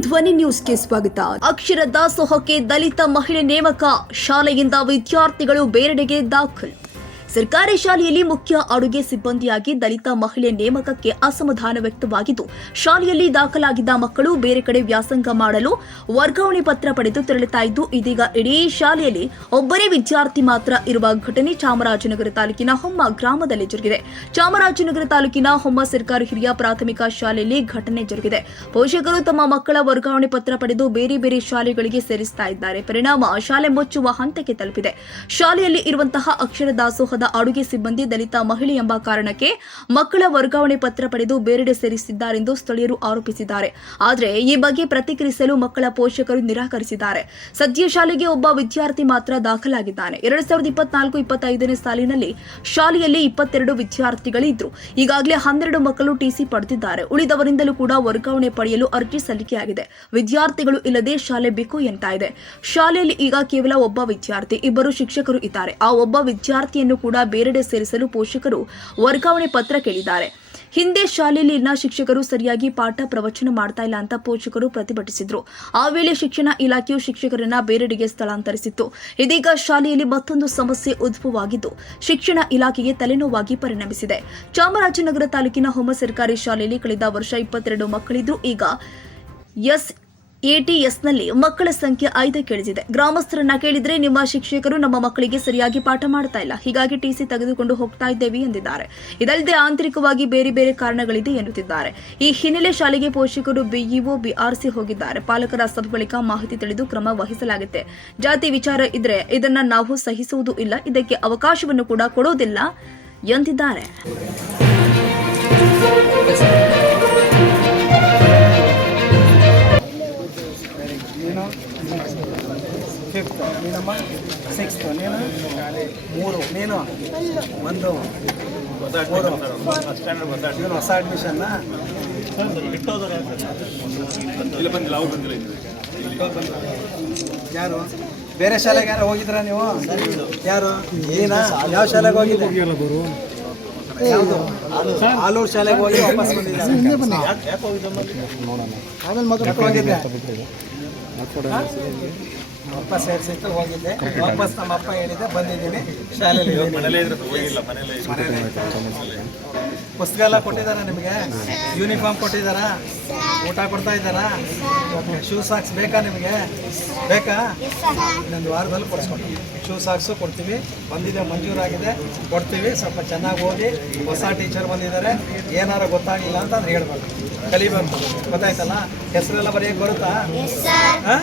ಧ್ವನಿ ನ್ಯೂಸ್ಗೆ ಸ್ವಾಗತ. ಅಕ್ಷರ ದಾಸೋಹಕ್ಕೆ ದಲಿತ ಮಹಿಳೆ ನೇಮಕ ಶಾಲೆಯಿಂದ ವಿದ್ಯಾರ್ಥಿಗಳು ಬೇರೆಡೆಗೆ ದಾಖಲು. ಸರ್ಕಾರಿ ಶಾಲೆಯಲ್ಲಿ ಮುಖ್ಯ ಅಡುಗೆ ಸಿಬ್ಬಂದಿಯಾಗಿ ದಲಿತ ಮಹಿಳೆ ನೇಮಕಕ್ಕೆ ಅಸಮಾಧಾನ ವ್ಯಕ್ತವಾಗಿದ್ದು, ಶಾಲೆಯಲ್ಲಿ ದಾಖಲಾಗಿದ್ದ ಮಕ್ಕಳು ಬೇರೆ ಕಡೆ ವ್ಯಾಸಂಗ ಮಾಡಲು ವರ್ಗಾವಣೆ ಪತ್ರ ಪಡೆದು ತೆರಳುತ್ತಾ ಇದ್ದು, ಇದೀಗ ಇಡೀ ಶಾಲೆಯಲ್ಲಿ ಒಬ್ಬರೇ ವಿದ್ಯಾರ್ಥಿ ಮಾತ್ರ ಇರುವ ಘಟನೆ ಚಾಮರಾಜನಗರ ತಾಲೂಕಿನ ಹೊಮ್ಮ ಗ್ರಾಮದಲ್ಲಿ ಜರುಗಿದೆ. ಚಾಮರಾಜನಗರ ತಾಲೂಕಿನ ಹೊಮ್ಮ ಸರ್ಕಾರಿ ಹಿರಿಯ ಪ್ರಾಥಮಿಕ ಶಾಲೆಯಲ್ಲಿ ಘಟನೆ ಜರುಗಿದೆ. ಪೋಷಕರು ತಮ್ಮ ಮಕ್ಕಳ ವರ್ಗಾವಣೆ ಪತ್ರ ಪಡೆದು ಬೇರೆ ಬೇರೆ ಶಾಲೆಗಳಿಗೆ ಸೇರಿಸ್ತಾ ಇದ್ದಾರೆ. ಪರಿಣಾಮ ಶಾಲೆ ಮುಚ್ಚುವ ಹಂತಕ್ಕೆ ತಲುಪಿದೆ. ಶಾಲೆಯಲ್ಲಿ ಇರುವಂತಹ ಅಕ್ಷರ ದಾಸೋಹದ ಅಡುಗೆ ಸಿಬ್ಬಂದಿ, ದಲಿತ, ಮಹಿಳೆ ಎಂಬ ಕಾರಣಕ್ಕೆ ಮಕ್ಕಳ ವರ್ಗಾವಣೆ ಪತ್ರ ಪಡೆದು ಬೇರೆಡೆ ಸೇರಿಸಿದ್ದಾರೆಂದು ಸ್ಥಳೀಯರು ಆರೋಪಿಸಿದ್ದಾರೆ. ಆದರೆ ಈ ಬಗ್ಗೆ ಪ್ರತಿಕ್ರಿಯಿಸಲು ಮಕ್ಕಳ ಪೋಷಕರು ನಿರಾಕರಿಸಿದ್ದಾರೆ. ಸದ್ಯ ಶಾಲೆಗೆ ಒಬ್ಬ ವಿದ್ಯಾರ್ಥಿ ಮಾತ್ರ ದಾಖಲಾಗಿದ್ದಾನೆ. ಎರಡ್ ಸಾವಿರದ ಇಪ್ಪತ್ನಾಲ್ಕು, ಇಪ್ಪತ್ತೈದನೇ ಸಾಲಿನಲ್ಲಿ ಶಾಲೆಯಲ್ಲಿ ಇಪ್ಪತ್ತೆರಡು ವಿದ್ಯಾರ್ಥಿಗಳಿದ್ರು. ಈಗಾಗಲೇ ಹನ್ನೆರಡು ಮಕ್ಕಳು ಟಿಸಿ ಪಡೆದಿದ್ದಾರೆ. ಉಳಿದವರಿಂದಲೂ ಕೂಡ ವರ್ಗಾವಣೆ ಪಡೆಯಲು ಅರ್ಜಿ ಸಲ್ಲಿಕೆಯಾಗಿದೆ. ವಿದ್ಯಾರ್ಥಿಗಳು ಇಲ್ಲದೆ ಶಾಲೆ ಬೇಕು ಎಂತ ಇದೆ ಶಾಲೆಯಲ್ಲಿ ಈಗ ಕೇವಲ ಒಬ್ಬ ವಿದ್ಯಾರ್ಥಿ, ಇಬ್ಬರು ಶಿಕ್ಷಕರು ಇದ್ದಾರೆ. ಆ ಒಬ್ಬ ವಿದ್ಯಾರ್ಥಿಯನ್ನು ಕೂಡ ಬೇರೆಡೆ ಸೇರಿಸಲು ಪೋಷಕರು ವರ್ಗಾವಣೆ ಪತ್ರ ಕೇಳಿದ್ದಾರೆ. ಹಿಂದೆ ಶಾಲೆಯಲ್ಲಿನ ಶಿಕ್ಷಕರು ಸರಿಯಾಗಿ ಪಾಠ ಪ್ರವಚನ ಮಾಡ್ತಾ ಇಲ್ಲ ಅಂತ ಪೋಷಕರು ಪ್ರತಿಭಟಿಸಿದ್ರು. ಆ ವೇಳೆ ಶಿಕ್ಷಣ ಇಲಾಖೆಯು ಶಿಕ್ಷಕರನ್ನ ಬೇರೆಡೆಗೆ ಸ್ಥಳಾಂತರಿಸಿತ್ತು. ಇದೀಗ ಶಾಲೆಯಲ್ಲಿ ಮತ್ತೊಂದು ಸಮಸ್ಯೆ ಉದ್ಭವವಾಗಿದ್ದು, ಶಿಕ್ಷಣ ಇಲಾಖೆಗೆ ತಲೆನೋವಾಗಿ ಪರಿಣಮಿಸಿದೆ. ಚಾಮರಾಜನಗರ ತಾಲೂಕಿನ ಹೋಮ ಸರ್ಕಾರಿ ಶಾಲೆಯಲ್ಲಿ ಕಳೆದ ವರ್ಷ ಇಪ್ಪತ್ತೆರಡು ಮಕ್ಕಳಿದ್ರು ಈಗ ಎಸ್ ಎಟಿಎಸ್ನಲ್ಲಿ ಮಕ್ಕಳ ಸಂಖ್ಯೆ ಐದಕ್ಕೆ ಇಳಿದಿದೆ ಗ್ರಾಮಸ್ಥರನ್ನ ಕೇಳಿದ್ರೆ ನಿಮ್ಮ ಶಿಕ್ಷಕರು ನಮ್ಮ ಮಕ್ಕಳಿಗೆ ಸರಿಯಾಗಿ ಪಾಠ ಮಾಡ್ತಾ ಇಲ್ಲ. ಹೀಗಾಗಿ ಟಿಸಿ ತೆಗೆದುಕೊಂಡು ಹೋಗ್ತಾ ಇದ್ದೇವೆ ಎಂದಿದ್ದಾರೆ. ಇದಲ್ಲದೆ ಆಂತರಿಕವಾಗಿ ಬೇರೆ ಬೇರೆ ಕಾರಣಗಳಿದೆ ಎನ್ನುತ್ತಿದ್ದಾರೆ. ಈ ಹಿನ್ನೆಲೆ ಶಾಲೆಗೆ ಪೋಷಕರು ಬಿಇಒ, ಬಿಆರ್ಸಿ ಹೋಗಿದ್ದಾರೆ. ಪಾಲಕರ ಸಭೆ ಬಳಿಕ ಮಾಹಿತಿ ತಿಳಿದು ಕ್ರಮ ವಹಿಸಲಾಗುತ್ತೆ. ಜಾತಿ ವಿಚಾರ ಇದ್ರೆ ಇದನ್ನ ನಾವು ಸಹಿಸುವುದು ಇಲ್ಲ. ಇದಕ್ಕೆ ಅವಕಾಶವನ್ನು ಕೂಡ ಕೊಡೋದಿಲ್ಲ ಎಂದಿದ್ದಾರೆ. ನೀನಮ್ಮ ಸಿಕ್ಸ್ತ್ ನೀನು? ಮೂರು. ನೀನು? ಒಂದು. ಮೂರು. ನೀನು ಹೊಸ ಅಡ್ಮಿಷನ್ನ ಯಾರು? ಬೇರೆ ಶಾಲೆಗೆ ಯಾರು ಹೋಗಿದ್ರ ನೀವು? ಯಾರು? ನೀನಾ? ಯಾವ ಶಾಲೆಗೆ ಹೋಗಿದ್ದೆ? ಯಾವುದು? ಆಲೂರು ಶಾಲೆಗೆ ಹೋಗಿ ವಾಪಸ್ ಬಂದಿದ್ದಾರೆ? ಯಾಕೆ ಹೋಗಿದ್ದೆ? ಅಪ್ಪ ಸೇರ್ಸಿತ್ತು ಹೋಗಿದ್ದೆ. ವಾಪಸ್ ನಮ್ಮ ಅಪ್ಪ ಹೇಳಿದ್ದೆ ಬಂದಿದ್ದೀನಿ. ಶಾಲೆಯಲ್ಲಿ ಪುಸ್ತಕ ಎಲ್ಲ ಕೊಟ್ಟಿದ್ದಾರಾ ನಿಮಗೆ? ಯೂನಿಫಾರ್ಮ್ ಕೊಟ್ಟಿದ್ದಾರಾ? ಊಟ ಕೊಡ್ತಾ ಇದ್ದಾರಾ? ಶೂ ಸಾಕ್ಸ್ ಬೇಕಾ ನಿಮಗೆ? ಬೇಕಾ? ಇನ್ನೊಂದು ವಾರದಲ್ಲಿ ಕೊಡಿಸ್ಕೊಡ್ತೀವಿ ಶೂ ಸಾಕ್ಸು ಕೊಡ್ತೀವಿ. ಬಂದಿದೆ ಮಂಜೂರಾಗಿದೆ ಕೊಡ್ತೀವಿ. ಸ್ವಲ್ಪ ಚೆನ್ನಾಗಿ ಓದಿ ಹೊಸ ಟೀಚರ್ ಬಂದಿದ್ದಾರೆ. ಏನಾರು ಗೊತ್ತಾಗಿಲ್ಲ ಅಂತ ಅಂದ್ರೆ ಹೇಳ್ಬಾರ್ದು. ಕಲಿಬೇಕು. ಗೊತ್ತಾಯ್ತಲ್ಲ? ಹೆಸರೆಲ್ಲ ಬರೆಯಕ್ಕೆ ಬರುತ್ತಾ? ಹಾಂ?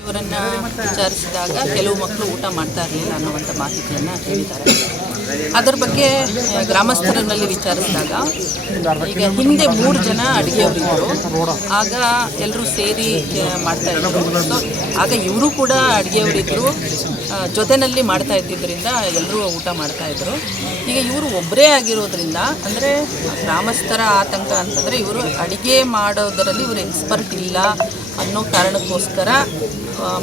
ಇವರನ್ನ ವಿಚಾರಿಸಿದಾಗ ಕೆಲವು ಮಕ್ಕಳು ಊಟ ಮಾಡ್ತಾ ಇರಲಿಲ್ಲ ಅನ್ನುವಂಥ ಮಾಹಿತಿಯನ್ನು ಹೇಳಿದ್ದಾರೆ. ಅದರ ಬಗ್ಗೆ ಗ್ರಾಮಸ್ಥರನ್ನಲ್ಲಿ ವಿಚಾರಿಸಿದಾಗ, ಈಗ ಹಿಂದೆ ಮೂರು ಜನ ಅಡುಗೆಯವರಿದ್ದರು ಆಗ ಎಲ್ಲರೂ ಸೇರಿ ಮಾಡ್ತಾ ಇದ್ರು. ಆಗ ಇವರು ಕೂಡ ಅಡುಗೆಯವರಿದ್ದರು ಜೊತೆಯಲ್ಲಿ ಮಾಡ್ತಾ ಇದ್ದಿದ್ದರಿಂದ ಎಲ್ಲರೂ ಊಟ ಮಾಡ್ತಾ ಇದ್ರು. ಈಗ ಇವರು ಒಬ್ಬರೇ ಆಗಿರೋದ್ರಿಂದ, ಅಂದರೆ ಗ್ರಾಮಸ್ಥರ ಆತಂಕ ಅಂತಂದರೆ ಇವರು ಅಡುಗೆ ಮಾಡೋದರಲ್ಲಿ ಇವರು ಎಕ್ಸ್ಪರ್ಟ್ ಇಲ್ಲ ಅನ್ನೋ ಕಾರಣಕ್ಕೋಸ್ಕರ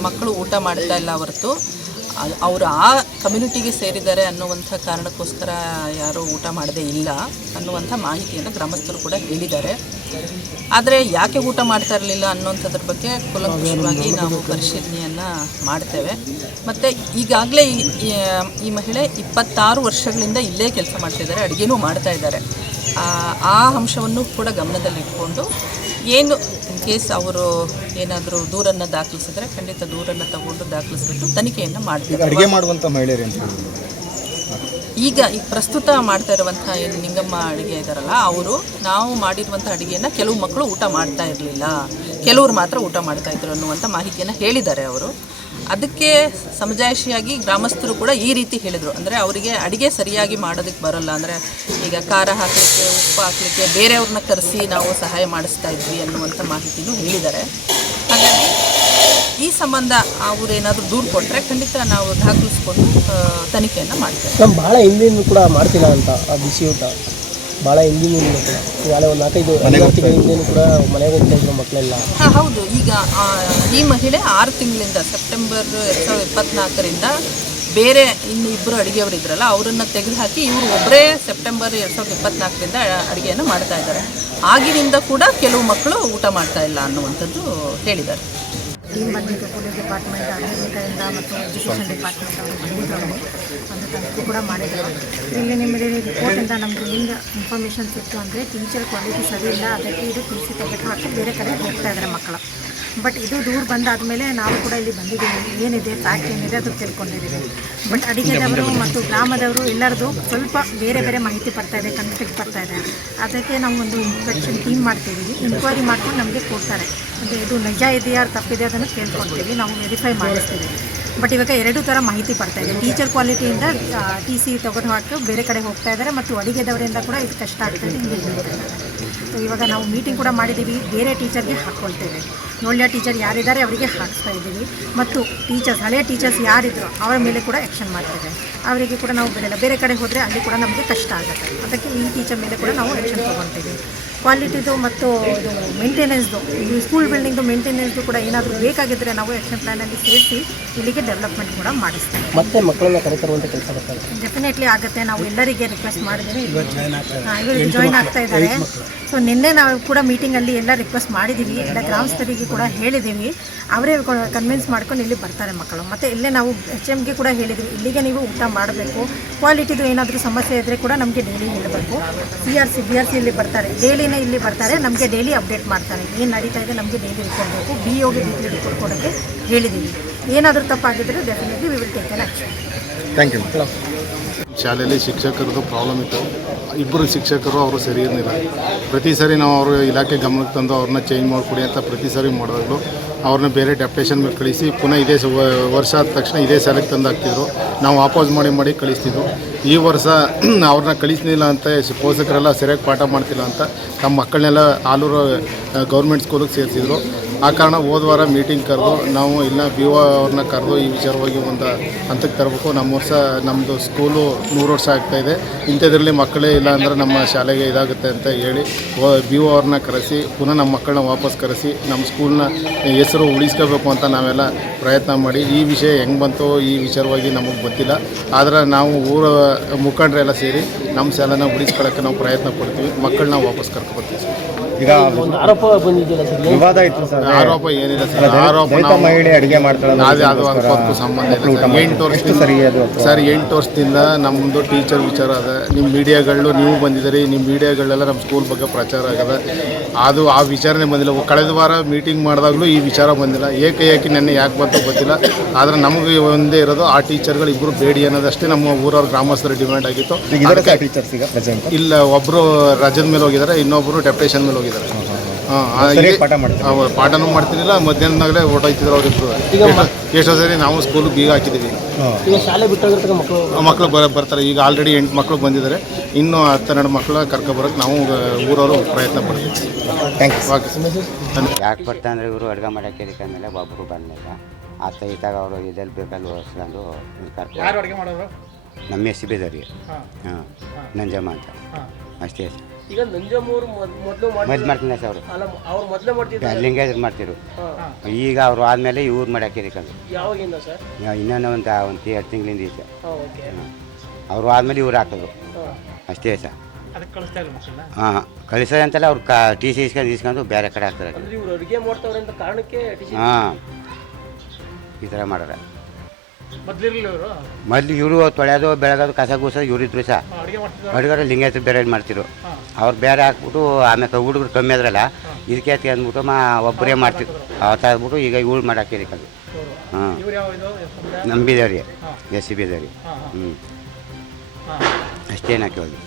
ಮಕ್ಕಳು ಊಟ ಮಾಡ್ತಾ ಇಲ್ಲ ಹೊರತು. ಅವರು ಆ ಕಮ್ಯುನಿಟಿಗೆ ಸೇರಿದ್ದಾರೆ ಅನ್ನುವಂಥ ಕಾರಣಕ್ಕೋಸ್ಕರ ಯಾರೂ ಊಟ ಮಾಡದೇ ಇಲ್ಲ ಅನ್ನುವಂಥ ಮಾಹಿತಿಯನ್ನು ಗ್ರಾಮಸ್ಥರು ಕೂಡ ಹೇಳಿದ್ದಾರೆ. ಆದರೆ ಯಾಕೆ ಊಟ ಮಾಡ್ತಾ ಇರಲಿಲ್ಲ ಅನ್ನೋಂಥದ್ರ ಬಗ್ಗೆ ಕೂಲಂಕುಷವಾಗಿ ನಾವು ಪರಿಶೀಲನೆಯನ್ನು ಮಾಡ್ತೇವೆ. ಮತ್ತು ಈಗಾಗಲೇ ಈ- ಮಹಿಳೆ ಇಪ್ಪತ್ತಾರು ವರ್ಷಗಳಿಂದ ಇಲ್ಲೇ ಕೆಲಸ ಮಾಡ್ತಿದ್ದಾರೆ ಅಡುಗೆನೂ ಮಾಡ್ತಾ ಇದ್ದಾರೆ. ಆ ಅಂಶವನ್ನು ಕೂಡ ಗಮನದಲ್ಲಿಟ್ಕೊಂಡು ಏನು ಇನ್ ಕೇಸ್ ಅವರು ಏನಾದರೂ ದೂರನ್ನು ದಾಖಲಿಸಿದ್ರೆ ಖಂಡಿತ ದೂರನ್ನು ತಗೊಂಡು ದಾಖಲಿಸ್ಬಿಟ್ಟು ತನಿಖೆಯನ್ನು ಮಾಡ್ತೀವಿ. ಅಡುಗೆ ಮಾಡುವಂಥ ಮಹಿಳೆಯರು ಈಗ ಈ ಪ್ರಸ್ತುತ ಮಾಡ್ತಾ ಇರುವಂಥ ಏನು ನಿಂಗಮ್ಮ ಅಡುಗೆ ಇದ್ದಾರಲ್ಲ ಅವರು ನಾವು ಮಾಡಿರುವಂಥ ಅಡುಗೆಯನ್ನು ಕೆಲವು ಮಕ್ಕಳು ಊಟ ಮಾಡ್ತಾ ಇರಲಿಲ್ಲ. ಕೆಲವರು ಮಾತ್ರ ಊಟ ಮಾಡ್ತಾ ಇದ್ರು ಅನ್ನುವಂಥ ಮಾಹಿತಿಯನ್ನು ಹೇಳಿದ್ದಾರೆ ಅವರು. ಅದಕ್ಕೆ ಸಮಜಾಯಿಷಿಯಾಗಿ ಗ್ರಾಮಸ್ಥರು ಕೂಡ ಈ ರೀತಿ ಹೇಳಿದರು. ಅಂದರೆ ಅವರಿಗೆ ಅಡುಗೆ ಸರಿಯಾಗಿ ಮಾಡೋದಕ್ಕೆ ಬರೋಲ್ಲ. ಅಂದರೆ ಈಗ ಖಾರ ಹಾಕಲಿಕ್ಕೆ, ಉಪ್ಪು ಹಾಕಲಿಕ್ಕೆ ಬೇರೆಯವ್ರನ್ನ ಕರೆಸಿ ನಾವು ಸಹಾಯ ಮಾಡಿಸ್ತಾ ಇದ್ವಿ ಅನ್ನುವಂಥ ಮಾಹಿತಿನೂ ಹೇಳಿದ್ದಾರೆ. ಹಾಗಾಗಿ ಈ ಸಂಬಂಧ ಅವರೇನಾದರೂ ದೂರು ಕೊಟ್ಟರೆ ಖಂಡಿತ ನಾವು ದಾಖಲಿಸ್ಕೊಂಡು ತನಿಖೆಯನ್ನು ಮಾಡ್ತೇವೆ. ಭಾಳ ಹಿಂದಿನ ಕೂಡ ಮಾಡ್ತಿಲ್ಲ ಅಂತ ಬಿಸಿ ಊಟ ಭಾಳ ಹಿಂದಿನ ಕೂಡ ಈಗಾಗಲೇ ಒಂದು ನಾಲ್ಕೈದು ಮನೆಗೆ ತಿಂಗಳ ಹಿಂದೆನೂ ಕೂಡ ಮನೆಗೆ ಹೋಗ್ತಾ ಇದ್ರು ಮಕ್ಕಳೆಲ್ಲ ಹಾಂ ಹೌದು. ಈಗ ಆ, ಈ ಮಹಿಳೆ ಆರು ತಿಂಗಳಿಂದ ಸೆಪ್ಟೆಂಬರ್ ಎರಡು ಸಾವಿರದ ಇಪ್ಪತ್ನಾಲ್ಕರಿಂದ ಬೇರೆ ಇನ್ನು ಇಬ್ಬರು ಅಡುಗೆಯವರು ಇದ್ರಲ್ಲ ಅವರನ್ನು ತೆಗೆದುಹಾಕಿ ಇವರು ಒಬ್ಬರೇ ಸೆಪ್ಟೆಂಬರ್ ಎರಡು ಸಾವಿರದ ಇಪ್ಪತ್ನಾಲ್ಕರಿಂದ ಅಡುಗೆಯನ್ನು ಮಾಡ್ತಾ ಇದ್ದಾರೆ. ಆಗಿನಿಂದ ಕೂಡ ಕೆಲವು ಮಕ್ಕಳು ಊಟ ಮಾಡ್ತಾ ಇಲ್ಲ ಅನ್ನುವಂಥದ್ದು ಹೇಳಿದ್ದಾರೆ. ಟೀಮ್ ಬಂದಿದ್ದು ಪೊಲೀಸ್ ಡಿಪಾರ್ಟ್ಮೆಂಟ್ ಅಗ್ರಿಕಲ್ಚರಿಂದ ಮತ್ತು ಎಜುಕೇಷನ್ ಡಿಪಾರ್ಟ್ಮೆಂಟ್ ಅವರು. ಬಂದಿದ್ದರು ಒಂದು ತನಿಖೆ ಕೂಡ ಮಾಡಿದ್ದಾರೆ. ಇಲ್ಲಿ ನಿಮಗೆ ರಿಪೋರ್ಟಿಂದ ನಮಗೆ ಹಿಂಗೆ ಇನ್ಫಾರ್ಮೇಷನ್ ಸಿಕ್ತು ಅಂದರೆ ಟೀಚರ್ ಕ್ವಾಲಿಟಿ ಸರಿ ಇಲ್ಲ, ಅದಕ್ಕೆ ಇದು ಟಿ ಸಿ ತೆಗೆದು ಬೇರೆ ಕಡೆ ಹೋಗ್ತಾ ಇದ್ದಾರೆ ಮಕ್ಕಳು. ಬಟ್ ಇದು ದೂರ ಬಂದಾದಮೇಲೆ ನಾವು ಕೂಡ ಇಲ್ಲಿ ಬಂದಿದ್ದೀವಿ. ಏನಿದೆ? ಫ್ಯಾಕ್ಟ್ ಏನಿದೆ ಅದು ತಿಳ್ಕೊಂಡಿದ್ದೀವಿ. ಬಟ್ ಅಡಿಗೆದವರು ಮತ್ತು ಗ್ರಾಮದವರು ಎಲ್ಲರದು ಸ್ವಲ್ಪ ಬೇರೆ ಬೇರೆ ಮಾಹಿತಿ ಬರ್ತಾ ಇದೆ ಕನ್ಫ್ಲಿಕ್ಟ್ ಬರ್ತಾ ಇದೆ. ಅದಕ್ಕೆ ನಾವು ಒಂದು ಇನ್ಸ್ಪೆಕ್ಷನ್ ಟೀಮ್ ಮಾಡ್ತಿದ್ದೀವಿ. ಇನ್ಕ್ವೈರಿ ಮಾಡ್ಕೊಂಡು ನಮಗೆ ಕೊಡ್ತಾರೆ. ಅಂದರೆ ಇದು ನಿಜ ಇದೆಯಾ ತಪ್ಪಿದೆ ಅದನ್ನು ಕೇಳ್ಕೊಳ್ತೀವಿ. ನಾವು ವೆರಿಫೈ ಮಾಡಿಸ್ತೀವಿ. ಬಟ್ ಇವಾಗ ಎರಡು ಥರ ಮಾಹಿತಿ ಬರ್ತಾ ಇದೆ. ಟೀಚರ್ ಕ್ವಾಲಿಟಿಯಿಂದ ಟಿ ಸಿ ತೊಗೊಂಡು ಹಾಕಿ ಬೇರೆ ಕಡೆ ಹೋಗ್ತಾ ಇದ್ದಾರೆ ಮತ್ತು ಅಡಿಗೆದವರಿಂದ ಕೂಡ ಇದು ಕಷ್ಟ ಆಗ್ತದೆ ಹಿಂಗೆ ಹೇಳ್ತಾರೆ ಸೊ ಇವಾಗ ನಾವು ಮೀಟಿಂಗ್ ಕೂಡ ಮಾಡಿದ್ದೀವಿ. ಬೇರೆ ಟೀಚರ್ಗೆ ಹಾಕ್ಕೊಳ್ತೇವೆ ಒಳ್ಳೆಯ ಟೀಚರ್ ಯಾರಿದ್ದಾರೆ ಅವರಿಗೆ ಹಾಕಿಸ್ತಾ ಇದ್ದೀವಿ. ಮತ್ತು ಟೀಚರ್ಸ್ ಹಳೆಯ ಟೀಚರ್ಸ್ ಯಾರಿದ್ರು ಅವರ ಮೇಲೆ ಕೂಡ ಆ್ಯಕ್ಷನ್ ಮಾಡ್ತೇವೆ ಅವರಿಗೆ ಕೂಡ ನಾವು ಬಿಡಲ್ಲ ಬೇರೆ ಕಡೆ ಹೋದರೆ ಅಲ್ಲಿ ಕೂಡ ನಮಗೆ ಕಷ್ಟ ಆಗುತ್ತೆ. ಅದಕ್ಕೆ ಈ ಟೀಚರ್ ಮೇಲೆ ಕೂಡ ನಾವು ಆ್ಯಕ್ಷನ್ ತೊಗೊತೀವಿ ಕ್ವಾಲಿಟಿದು ಮತ್ತು ಇದು ಮೇಂಟೆನೆನ್ಸ್ದು ಇದು ಸ್ಕೂಲ್ ಬಿಲ್ಡಿಂಗ್ದು ಮೇಂಟೆನೆನ್ಸ್ದು ಕೂಡ ಏನಾದರೂ ಬೇಕಾಗಿದ್ದರೆ ನಾವು ಆ್ಯಕ್ಷನ್ ಪ್ಲ್ಯಾನಲ್ಲಿ ಸೇರಿಸಿ ಇಲ್ಲಿಗೆ ಡೆವಲಪ್ಮೆಂಟ್ ಕೂಡ ಮಾಡಿಸ್ತೀವಿ. ಮತ್ತೆ ಮಕ್ಕಳನ್ನ ಕರೆತರುವಂಥ ಕೆಲಸ ಬರ್ತಾರೆ ಡೆಫಿನೆಟ್ಲಿ ಆಗುತ್ತೆ. ನಾವು ಎಲ್ಲರಿಗೆ ರಿಕ್ವೆಸ್ಟ್ ಮಾಡಿದ್ದೀನಿ ಇವರು ಜಾಯ್ನ್ ಆಗ್ತಾ ಇದ್ದಾರೆ. ಸೊ ನಿನ್ನೆ ನಾವು ಕೂಡ ಮೀಟಿಂಗಲ್ಲಿ ಎಲ್ಲ ರಿಕ್ವೆಸ್ಟ್ ಮಾಡಿದ್ದೀವಿ. ಎಲ್ಲ ಗ್ರಾಮಸ್ಥರಿಗೆ ಕೂಡ ಹೇಳಿದ್ದೀವಿ. ಅವರೇ ಕನ್ವಿನ್ಸ್ ಮಾಡ್ಕೊಂಡು ಇಲ್ಲಿ ಬರ್ತಾರೆ ಮಕ್ಕಳು. ಮತ್ತು ಇಲ್ಲೇ ನಾವು ಎಚ್ ಎಮ್ಗೆ ಕೂಡ ಹೇಳಿದ್ದೀವಿ. ಇಲ್ಲಿಗೆ ನೀವು ಊಟ ಮಾಡಬೇಕು. ಕ್ವಾಲಿಟಿದು ಏನಾದರೂ ಸಮಸ್ಯೆ ಇದ್ದರೆ ಕೂಡ ನಮಗೆ ಡೈಲಿ ಹೇಳಬೇಕು. C R C B R C ಇಲ್ಲಿ ಬರ್ತಾರೆ. ಡೈಲಿನೇ ಇಲ್ಲಿ ಬರ್ತಾರೆ. ನಮಗೆ ಡೈಲಿ ಅಪ್ಡೇಟ್ ಮಾಡ್ತಾರೆ. ಏನು ನಡೀತಾ ಇದೆ ನಮಗೆ ಡೈಲಿ ಇಟ್ಕೊಳ್ಬೇಕು ಬೇಕು. ಬಿ ಒಗೆ ಡೈಲಿ ರಿಪೋರ್ಟ್ ಕೊಡೋಕ್ಕೆ ಹೇಳಿದ್ದೀವಿ ಏನಾದರೂ ತಪ್ಪಾಗಿದ್ದರೆ definitely we will take an action thank you ಶಾಲೆಯಲ್ಲಿ ಶಿಕ್ಷಕರದ್ದು ಪ್ರಾಬ್ಲಮ್ ಇತ್ತು. ಇಬ್ಬರು ಶಿಕ್ಷಕರು ಅವರು ಸರಿ ಇರಲಿಲ್ಲ. ಪ್ರತಿ ಸಾರಿ ನಾವು ಅವರು ಇಲಾಖೆ ಗಮನಕ್ಕೆ ತಂದು ಅವ್ರನ್ನ ಚೇಂಜ್ ಮಾಡಿಕೊಡಿ ಅಂತ ಪ್ರತಿ ಸರಿ ಮಾಡಿದಾಗಲೂ ಅವ್ರನ್ನ ಬೇರೆ ಡೆಪ್ಟೇಷನ್ ಮೇಲೆ ಕಳಿಸಿ, ಪುನಃ ಇದೇ ವರ್ಷ ಆದ ತಕ್ಷಣ ಇದೇ ಶಾಲೆಗೆ ತಂದು ಹಾಕ್ತಿದ್ರು. ನಾವು ಆಪೋಸ್ ಮಾಡಿ ಮಾಡಿ ಕಳಿಸ್ತಿದ್ರು ಈ ವರ್ಷ ಅವ್ರನ್ನ ಕಳಿಸ್ಲಿಲ್ಲ ಅಂತ ಪೋಷಕರೆಲ್ಲ ಸರಿಯಾಗಿ ಪಾಠ ಮಾಡ್ತಿಲ್ಲ ಅಂತ ತಮ್ಮ ಮಕ್ಕಳನ್ನೆಲ್ಲ ಆಲೂರು ಗೌರ್ಮೆಂಟ್ ಸ್ಕೂಲಿಗೆ ಸೇರಿಸಿದ್ರು. ಆ ಕಾರಣ ಹೋದ ವಾರ ಮೀಟಿಂಗ್ ಕರೆದು ನಾವು ಇಲ್ಲ ಬಿ ಒ ಅವ್ರನ್ನ ಕರೆದು ಈ ವಿಚಾರವಾಗಿ ಒಂದು ಹಂತಕ್ಕೆ ತರಬೇಕು. ನಮ್ಮ ವರ್ಷ ನಮ್ಮದು ಸ್ಕೂಲು ನೂರು ವರ್ಷ ಆಗ್ತಾಯಿದೆ ಇಂಥದ್ರಲ್ಲಿ ಮಕ್ಕಳೇ ಇಲ್ಲ ಅಂದರೆ ನಮ್ಮ ಶಾಲೆಗೆ ಇದಾಗುತ್ತೆ ಅಂತ ಹೇಳಿ ಬಿ ಒ ಅವ್ರನ್ನ ಕರೆಸಿ, ಪುನಃ ನಮ್ಮ ಮಕ್ಕಳನ್ನ ವಾಪಸ್ ಕರೆಸಿ ನಮ್ಮ ಸ್ಕೂಲ್ನ ಹೆಸರು ಉಳಿಸ್ಕೋಬೇಕು ಅಂತ ನಾವೆಲ್ಲ ಪ್ರಯತ್ನ ಮಾಡಿ. ಈ ವಿಷಯ ಹೆಂಗೆ ಬಂತು ಈ ವಿಚಾರವಾಗಿ ನಮಗೆ ಗೊತ್ತಿಲ್ಲ. ಆದರೆ ನಾವು ಊರ ಮುಖಂಡರೆಲ್ಲ ಸೇರಿ ನಮ್ಮ ಶಾಲೆನ ಉಳಿಸ್ಕೊಳ್ಳೋಕ್ಕೆ ನಾವು ಪ್ರಯತ್ನ ಪಡ್ತೀವಿ. ಮಕ್ಕಳನ್ನ ವಾಪಸ್ ಕರ್ಕೊಬರ್ತೀವಿ ಈಗ ಆರೋಪ ಬಂದಿದ್ದಿಲ್ಲ ಸರ್? ಏನು? ವಿವಾದ ಇತ್ತು ಸರ್. ಆರೋಪ ಏನಿಲ್ಲ ಸರ್. ಆರೋಪ ನಾವು ಮಹಿಳೆ ಅಡಿಗೆ ಮಾಡ್ತಾಳೆ ಅದೇ ಅದು ಅದಕ್ಕೂ ಸಂಬಂಧ ಇಲ್ಲ ಸರ್. ಮಾಡ್ತಾರೆ. ಎಂಟು ಎಷ್ಟು ವರ್ಷದಿಂದ ಸರಿ ಅದು ಸರ್ ಎಂಟು ವರ್ಷದಿಂದ ನಮ್ಮದು ಟೀಚರ್ ವಿಚಾರ ಅದ. ನಿಮ್ಮ ಮೀಡಿಯಾಗಳು ನೀವು ಬಂದಿದ್ದೀರಿ ನಿಮ್ಮ ಮೀಡಿಯಾಗಳೆಲ್ಲ ನಮ್ಮ ಸ್ಕೂಲ್ ಬಗ್ಗೆ ಪ್ರಚಾರ ಆಗದ. ಅದು ಆ ವಿಚಾರನೆ ಬಂದಿಲ್ಲ. ಕಳೆದ ವಾರ ಮೀಟಿಂಗ್ ಮಾಡಿದಾಗಲೂ ಈ ವಿಚಾರ ಬಂದಿಲ್ಲ. ಏಕೆ ಏಕೆ ನೆನ್ನೆ ಯಾಕೆ ಬಂತು ಗೊತ್ತಿಲ್ಲ. ಆದರೆ ನಮಗೆ ಒಂದೇ ಇರೋದು ಆ ಟೀಚರ್ಗಳು ಇಬ್ಬರು ಬೇಡಿ ಅನ್ನೋದಷ್ಟೇ ನಮ್ಮ ಊರವ್ರ ಗ್ರಾಮಸ್ಥರ ಡಿಮ್ಯಾಂಡ್ ಆಗಿತ್ತು. ಈಗ ಇದ್ದಾರೆ ಅದಕ್ಕೆ ಟೀಚರ್ಸ್ ಈಗ ಪ್ರೆಸೆಂಟ್ ಇಲ್ಲ ಒಬ್ಬರು ರಜದ ಮೇಲೆ ಹೋಗಿದ್ದಾರೆ ಇನ್ನೊಬ್ಬರು ಡೆಪ್ಟೇಷನ್ ಮೇಲೆ ಹೋಗಿದ್ದಾರೆ. ಹಾಂ ಸರಿಯಾಗಿ ಪಾಠ ಮಾಡ್ತಾರೆ. ಪಾಠನೂ ಮಾಡ್ತಿರಲಿಲ್ಲ ಮಧ್ಯಾಹ್ನದಾಗಲೇ ಹೊರಟೋಯ್ತಿದ್ರು ಅವ್ರಿಬ್ರು ಈಗ ಎಷ್ಟೋ ಸರಿ ನಾವು ಸ್ಕೂಲ್ ಬೀಗ ಹಾಕಿದ್ದೀವಿ. ಈಗ ಶಾಲೆ ಬಿಟ್ಟು ಮಕ್ಕಳು ಮಕ್ಕಳು ಬರ ಬರ್ತಾರೆ. ಈಗ ಆಲ್ರೆಡಿ ಎಂಟು ಮಕ್ಕಳು ಬಂದಿದ್ದಾರೆ. ಇನ್ನೂ ಹತ್ತೆರಡು ಮಕ್ಕಳು ಕರ್ಕೊಬರೋಕೆ ನಾವು ಊರವರು ಪ್ರಯತ್ನ ಪಡ್ತೀವಿ. ಯಾಕೆ ಬರ್ತಾಂದ್ರೆ ಇವರು ಅಡುಗೆ ಮಾಡೋಕ್ಕೆ ಇದಕ್ಕಂದ್ರೆ ಒಬ್ಬರು ಬಂದಿಲ್ಲ ಆತ ಸಹಿತಾಗ ಅವರು ಇದೆಲ್ಲಿ ಬೇಕಲ್ಲಿ ಓಡಿಸ್ಕೊಂಡು ಕರ್ಕೊಂಡು ಅಡುಗೆ ಮಾಡೋರು? ನಮ್ಮ ಎಸ್ ಬಿ ದರಿ ಹಾಂ. ನಂಜಮ್ಮ ಅಂತ. ಅಷ್ಟೇ ಸರ್ ಈಗ ನಂಜಮ್ಮೂರು ಮೊದಲು ಮದ್ದು ಮಾಡ್ತೀನಿ ಸರ್ ಅವರು. ಅಲ್ಲ ಅವ್ರು ಮೊದಲೇ ಮಾಡ್ತಿದ್ರು. ಇದು ಮಾಡ್ತಿರು ಈಗ ಅವರು ಆದಮೇಲೆ ಇವ್ರು ಮಾಡಕ್ಕೆ ಇದಕ್ಕಂದು ಯಾವಾಗಿಂದ ಸರ್? ಇನ್ನೊಂದು ಒಂದು ಒಂದು ಎರಡು ತಿಂಗಳಿಂದ ಇದೆ ಅವರು ಆದಮೇಲೆ ಇವ್ರು ಹಾಕಿದ್ರು. ಅಷ್ಟೇ ಸರ್. ಹಾಂ ಕಳಿಸೋದು ಅಂತಲ್ಲ ಅವ್ರು ಕಾ ಟಿ ಸಿ ಇಸ್ಕೊಂಡು ಇಸ್ಕೊಂಡು ಬೇರೆ ಕಡೆ ಹಾಕ್ತಾರೆ. ಅಂದ್ರೆ ಇವ್ರು ಅಡುಗೆ ಮಾಡ್ತಾವ್ರೆ ಅಂತ ಕಾರಣಕ್ಕೆ ಹಾಂ. ಈ ಥರ ಮಾಡ್ರೆ. ಮೊದಲಿರಲಿಲ್ಲ ಇವರು? ಮೊದಲು ಇವರು ತೊಳೆಯೋದು ಬೆಳಗೋದು ಕಸ ಗುಸ ಇವರಿದ್ರು ಇದ್ರು ಸಹ. ಅಡುಗೆ ಮಾಡ್ತಿದ್ರು ಬೇರೆ ಏನು ಬೇರೆ ಮಾಡ್ತಿರು ಅವ್ರು ಬೇರೆ ಹಾಕ್ಬಿಟ್ಟು ಆಮೇಲೆ ಹುಡುಗರು ಕಮ್ಮಿ ಆದ್ರಲ್ಲ ಇದಕ್ಕೆ ಅಂತ ಅಂದ್ಬಿಟ್ಟು ಮಾ ಒಬ್ಬರೇ ಮಾಡ್ತಿದ್ರು. ಅವ್ರು ಆಗ್ಬಿಟ್ಟು ಈಗ ಇವಳು ಮಾಡಾಕಿರಿ ಇದಕ್ಕದು ಹಾಂ. ನಂಬಿದೇವ್ರಿ ಎಸ್ ಸಿ ಬಿದೇವ್ರಿ ಹ್ಞೂ ಅಷ್ಟೇನು ಕೇಳಿ